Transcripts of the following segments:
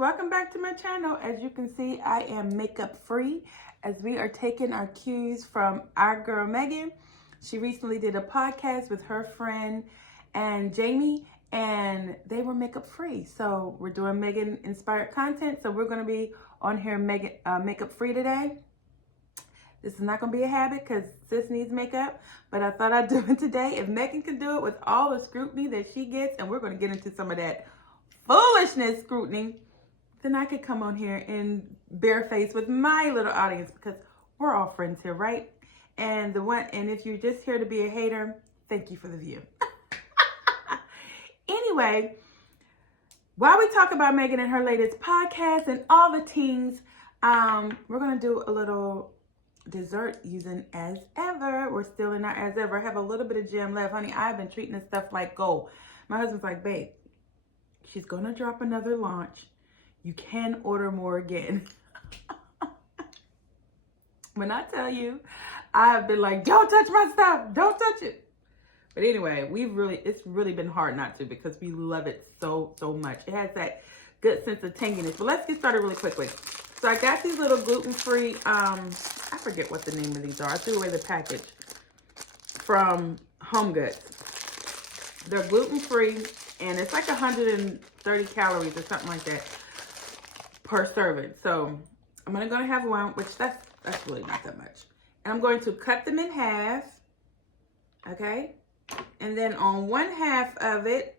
welcome back to my channel. As you can see, I am makeup free as we are taking our cues from our girl Megan. She recently did a podcast with her friend and Jamie, and they were makeup free. So we're doing Megan inspired content. So we're going to be on here makeup free today. This is not going to be a habit because sis needs makeup, but I thought I'd do it today. If Megan can do it with all the scrutiny that she gets, and we're going to get into some of that foolishness scrutiny, then I could come on here in bareface with my little audience because we're all friends here, right? And if you're just here to be a hater, thank you for the view. Anyway, while we talk about Megan and her latest podcast and all the things, we're going to do a little dessert using As Ever. We're still in our As Ever. I have a little bit of jam left. Honey, I've been treating this stuff like gold. My husband's like, babe, she's going to drop another launch. You can order more again. When I tell you, I have been like, don't touch my stuff. Don't touch it. But anyway, it's really been hard not to because we love it so much. It has that good sense of tanginess. But let's get started really quickly. So I got these little gluten-free, I forget what the name of these are. I threw away the package from Home Goods. They're gluten-free and it's like 130 calories or something like that per serving. So I'm going to have one, which that's really not that much. And I'm going to cut them in half. Okay. And then on one half of it,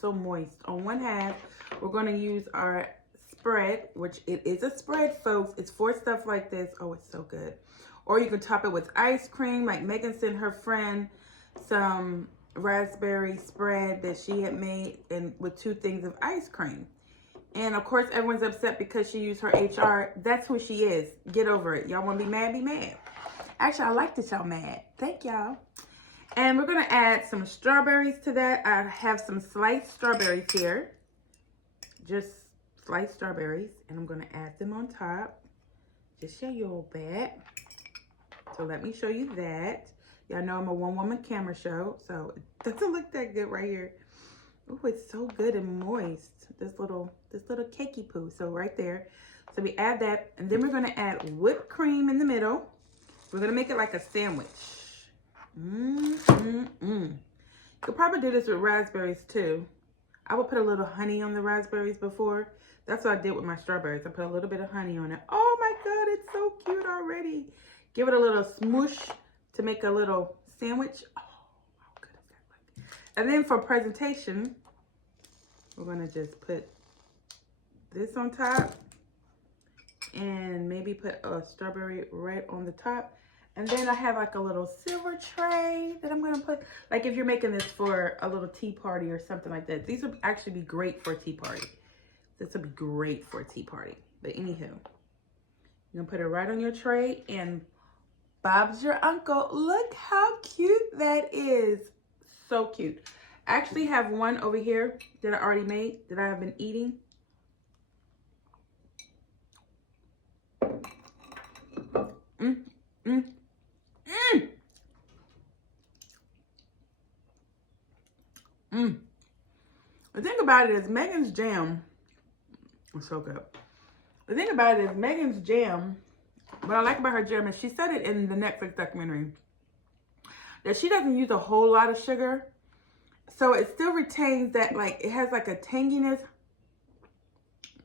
so moist. On one half, we're going to use our spread, which it is a spread, folks. It's for stuff like this. Oh, it's so good. Or you can top it with ice cream. Like Megan sent her friend some raspberry spread that she had made and with 2 things of ice cream. And of course, everyone's upset because she used her HR. That's who she is. Get over it. Y'all want to be mad? Be mad. Actually, I like that y'all mad. Thank y'all. And we're going to add some strawberries to that. I have some sliced strawberries here. Just sliced strawberries. And I'm going to add them on top. Just show you a little bit. So let me show you that. Y'all know I'm a one-woman camera show. So it doesn't look that good right here. Oh, it's so good and moist. This little cakey poo. So right there. So we add that. And then we're going to add whipped cream in the middle. We're going to make it like a sandwich. You could probably do this with raspberries too. I would put a little honey on the raspberries before. That's what I did with my strawberries. I put a little bit of honey on it. Oh my God, it's so cute already. Give it a little smoosh to make a little sandwich. Oh, how good is that look? And then for presentation, we're going to just put this on top and maybe put a strawberry right on the top. And then I have like a little silver tray that I'm going to put, like if you're making this for a little tea party or something like that. These would actually be great for a tea party. This would be great for a tea party. But anywho, you're going to put it right on your tray and Bob's your uncle. Look how cute that is. So cute. I actually have one over here that I already made that I have been eating. The thing about it is Megan's jam is so good. The thing about it is Megan's jam, what I like about her jam is she said it in the Netflix documentary that she doesn't use a whole lot of sugar. So it still retains that, like, it has like a tanginess.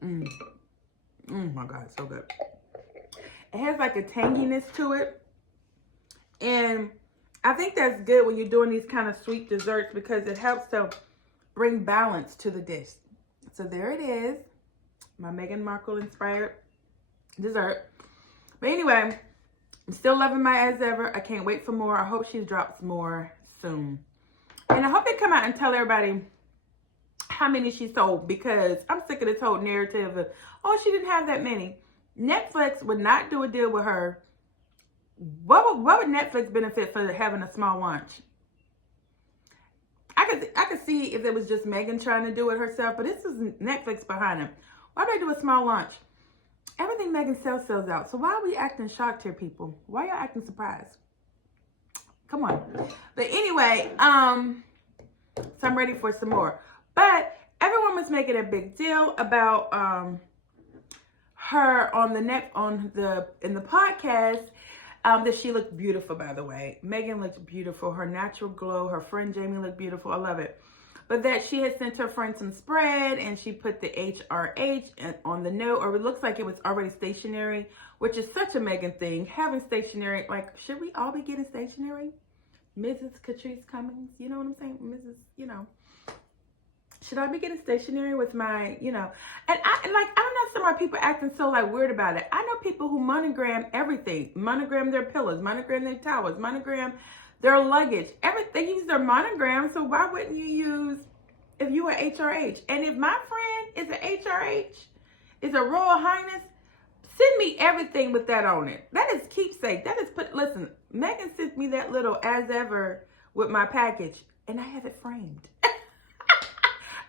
My God, so good. It has like a tanginess to it. And I think that's good when you're doing these kind of sweet desserts because it helps to bring balance to the dish. So there it is. My Meghan Markle inspired dessert. But anyway, I'm still loving my As Ever. I can't wait for more. I hope she drops more soon. And I hope they come out and tell everybody how many she sold because I'm sick of this whole narrative of, oh, she didn't have that many. Netflix would not do a deal with her. What would Netflix benefit for having a small launch? I could see if it was just Megan trying to do it herself, but this is Netflix behind him. Why do they do a small launch? Everything Megan sells out. So why are we acting shocked here, people? Why are y'all acting surprised? Come on. But anyway, so I'm ready for some more. But everyone was making a big deal about her on in the podcast, that she looked beautiful, by the way. Megan looked beautiful. Her natural glow. Her friend Jamie looked beautiful. I love it. But that she had sent her friend some spread and she put the HRH on the note, or it looks like it was already stationery, which is such a Megan thing. Having stationery, like, should we all be getting stationery? Mrs. Catrice Cummings, you know what I'm saying? Mrs., you know. Should I be getting stationery with my, you know? And I don't know, some of my people acting so like weird about it. I know people who monogram everything. Monogram their pillows, monogram their towels, monogram their luggage. Everything, use their monogram. So why wouldn't you use, if you were HRH? And if my friend is an HRH, is a Royal Highness, send me everything with that on it. That is keepsake. That is listen, Megan sent me that little as ever with my package, and I have it framed.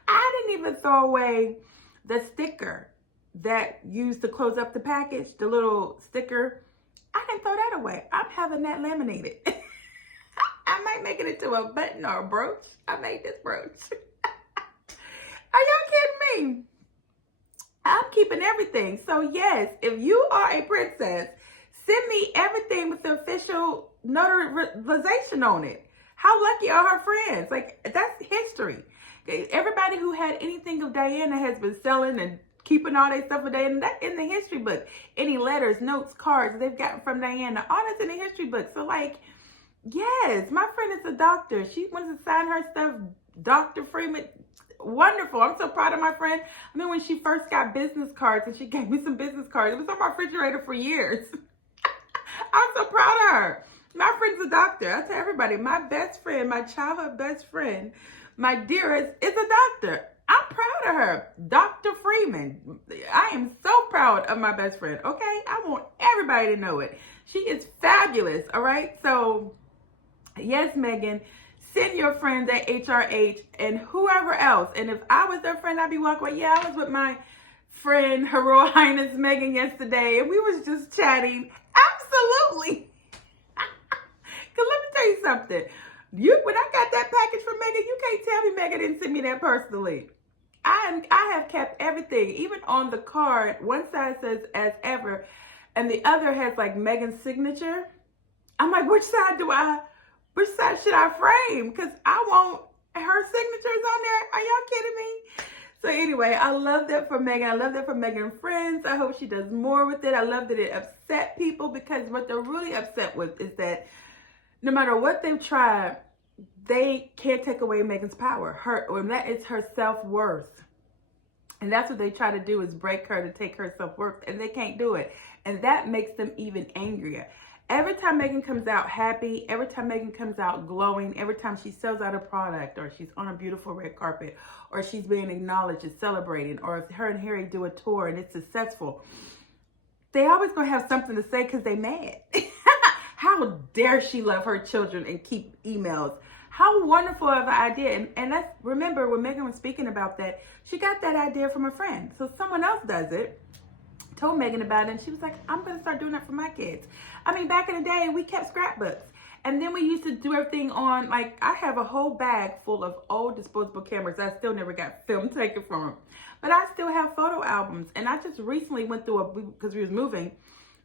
I didn't even throw away the sticker that used to close up the package, the little sticker. I didn't throw that away. I'm having that laminated. I might make it into a button or a brooch. I made this brooch. Are y'all kidding me? I'm keeping everything. So yes, if you are a princess, send me everything with the official notarization on it. How lucky are her friends? Like, that's history. Everybody who had anything of Diana has been selling and keeping all their stuff with Diana. That in the history book. Any letters, notes, cards they've gotten from Diana, all that's in the history book. So like, yes, my friend is a doctor. She wants to sign her stuff, Dr. Freeman. Wonderful. I'm so proud of my friend. I mean, when she first got business cards and she gave me some business cards, it was on my refrigerator for years. I'm so proud of her. My friend's a doctor. I tell everybody, my best friend, my childhood best friend, my dearest, is a doctor. I'm proud of her. Dr. Freeman. I am so proud of my best friend. Okay? I want everybody to know it. She is fabulous. All right? So, yes, Megan, send your friends at HRH and whoever else. And if I was their friend, I'd be walking away. Yeah, I was with my friend, Her Royal Highness Megan, yesterday, and we was just chatting. Absolutely. Because let me tell you something. When I got that package from Megan, you can't tell me Megan didn't send me that personally. I have kept everything. Even on the card, one side says as ever, and the other has like Megan's signature. I'm like, which side should I frame? Because I want her signatures on there. Are y'all kidding me? So anyway, I love that for Megan. I love that for Megan's friends. I hope she does more with it. I love that it upset people, because what they're really upset with is that no matter what they've tried, they can't take away Megan's power. That is her self-worth. And that's what they try to do, is break her to take her self-worth, and they can't do it. And that makes them even angrier. Every time Megan comes out happy, every time Megan comes out glowing, every time she sells out a product, or she's on a beautiful red carpet, or she's being acknowledged and celebrating, or if her and Harry do a tour and it's successful, they always gonna have something to say because they mad. How dare she love her children and keep emails? How wonderful of an idea. And that's, remember when Megan was speaking about that, she got that idea from a friend. So someone else does it, told Megan about it, and she was like, I'm going to start doing that for my kids. I mean, back in the day, we kept scrapbooks. And then we used to do everything on, like, I have a whole bag full of old disposable cameras. I still never got film taken from them. But I still have photo albums. And I just recently went through, because we was moving,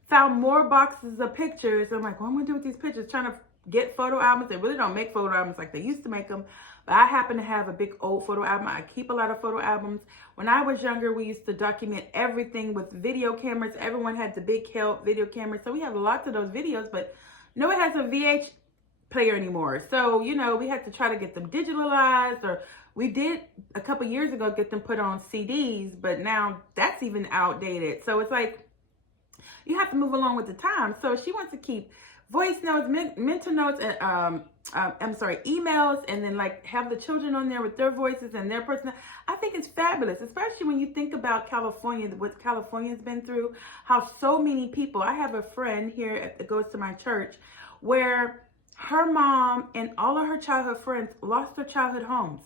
found more boxes of pictures. I'm like, what am I going to do with these pictures? Trying to get photo albums. They really don't make photo albums like they used to make them. But I happen to have a big old photo album. I keep a lot of photo albums. When I was younger, we used to document everything with video cameras. Everyone had the big video cameras. So we have lots of those videos, but no one has a VH player anymore. So, you know, we had to try to get them digitalized, or we did a couple years ago get them put on CDs, but now that's even outdated. So it's like, you have to move along with the time. So she wants to keep voice notes, mental notes, and emails, and then like have the children on there with their voices and their personal. I think it's fabulous, especially when you think about California, what California's been through, how so many people. I have a friend here that goes to my church where her mom and all of her childhood friends lost their childhood homes.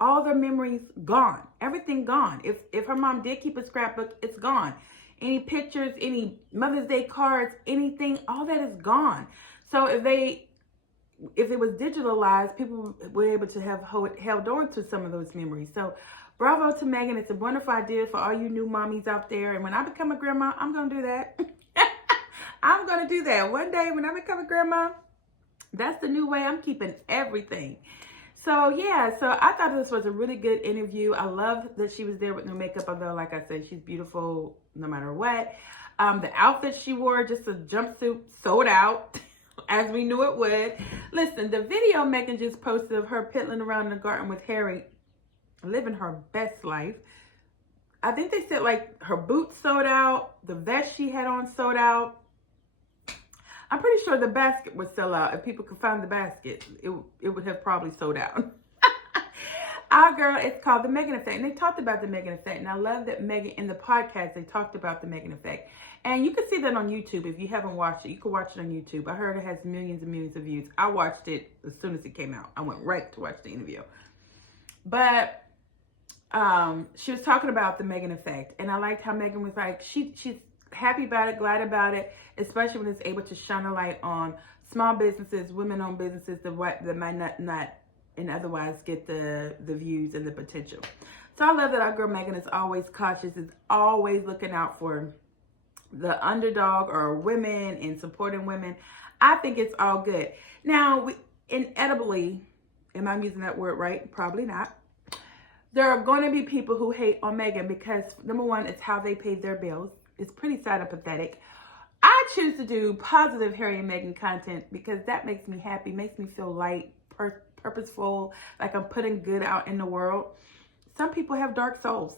All their memories gone, everything gone. If her mom did keep a scrapbook, it's gone. Any pictures, any Mother's Day cards, anything, all that is gone. So if it was digitalized, people were able to have held on to some of those memories. So Bravo to Megan. It's a wonderful idea for all you new mommies out there. And when I become a grandma, I'm going to do that. I'm going to do that. One day when I become a grandma, that's the new way. I'm keeping everything. So, yeah. So, I thought this was a really good interview. I love that she was there with no makeup. Although, like I said, she's beautiful no matter what. The outfit she wore, just a jumpsuit, sold out. As we knew it would. Listen, the video Megan just posted of her piddling around in the garden with Harry, living her best life. I think they said like her boots sold out, the vest she had on sold out. I'm pretty sure the basket would sell out. If people could find the basket, it would have probably sold out. Our girl, it's called The Megan Effect. And they talked about The Megan Effect. And I love that Megan, in the podcast, they talked about The Megan Effect. And you can see that on YouTube. If you haven't watched it, you can watch it on YouTube. I heard it has millions and millions of views. I watched it as soon as it came out. I went right to watch the interview. But she was talking about The Megan Effect. And I liked how Megan was like, she's happy about it, glad about it, especially when it's able to shine a light on small businesses, women-owned businesses that might not and otherwise get the views and the potential. So I love that our girl Megan is always cautious, is always looking out for the underdog or women and supporting women. I think it's all good. Now, inevitably, am I using that word right? Probably not. There are going to be people who hate on Megan because, number one, it's how they pay their bills. It's pretty sad and pathetic. I choose to do positive Harry and Meghan content because that makes me happy, makes me feel light, purposeful, like I'm putting good out in the world. Some people have dark souls.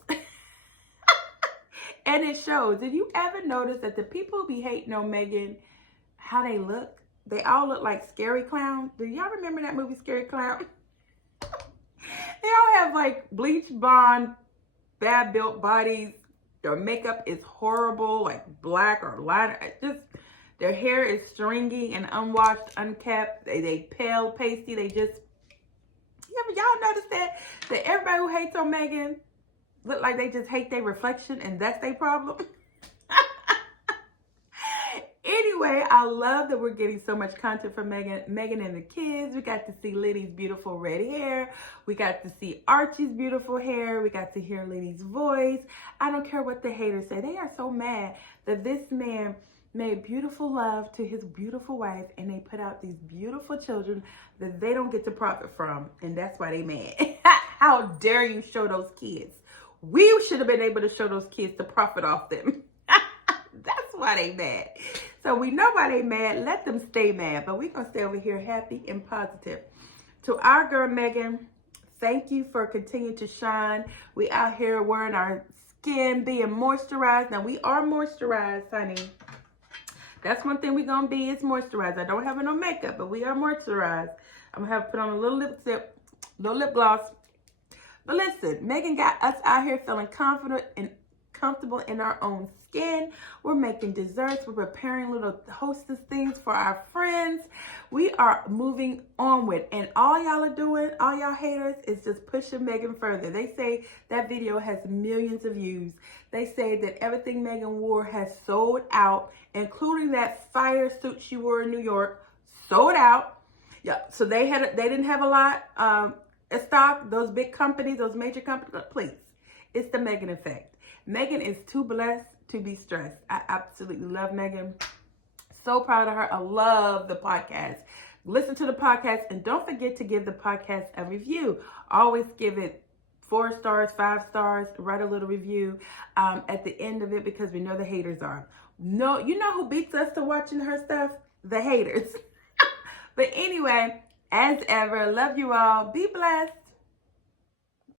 And it shows. Did you ever notice that the people who be hating on Megan, how they look? They all look like Scary Clown. Do y'all remember that movie, Scary Clown? They all have like bleach blonde, bad built bodies. Their makeup is horrible, like black or liner. Their hair is stringy and unwashed, unkept. They pale, pasty. Y'all notice that everybody who hates on Megan look like they just hate their reflection and that's their problem? Anyway, I love that we're getting so much content from Megan and the kids. We got to see Liddy's beautiful red hair. We got to see Archie's beautiful hair. We got to hear Liddy's voice. I don't care what the haters say. They are so mad that this man made beautiful love to his beautiful wife and they put out these beautiful children that they don't get to profit from. And that's why they mad. How dare you show those kids? We should have been able to show those kids to profit off them. That's why they mad. So we know why they mad. Let them stay mad. But we're going to stay over here happy and positive. To our girl, Megan, thank you for continuing to shine. We out here wearing our skin, being moisturized. Now, we are moisturized, honey. That's one thing we're going to be is moisturized. I don't have no makeup, but we are moisturized. I'm going to have to put on a little lip gloss. But listen, Megan got us out here feeling confident and comfortable in our own skin. We're making desserts. We're preparing little hostess things for our friends. We are moving onward. And all y'all are doing, all y'all haters, is just pushing Megan further. They say that video has millions of views. They say that everything Megan wore has sold out, including that fire suit she wore in New York, sold out. Yeah, so they didn't have a lot stock. Those big companies, those major companies, please. It's the Megan Effect. Megan is too blessed to be stressed. I absolutely love Megan. So proud of her. I love the podcast. Listen to the podcast and don't forget to give the podcast a review. Always give it 4 stars, 5 stars. Write a little review at the end of it because we know the haters are. No, you know who beats us to watching her stuff? The haters. But anyway, as ever, love you all. Be blessed.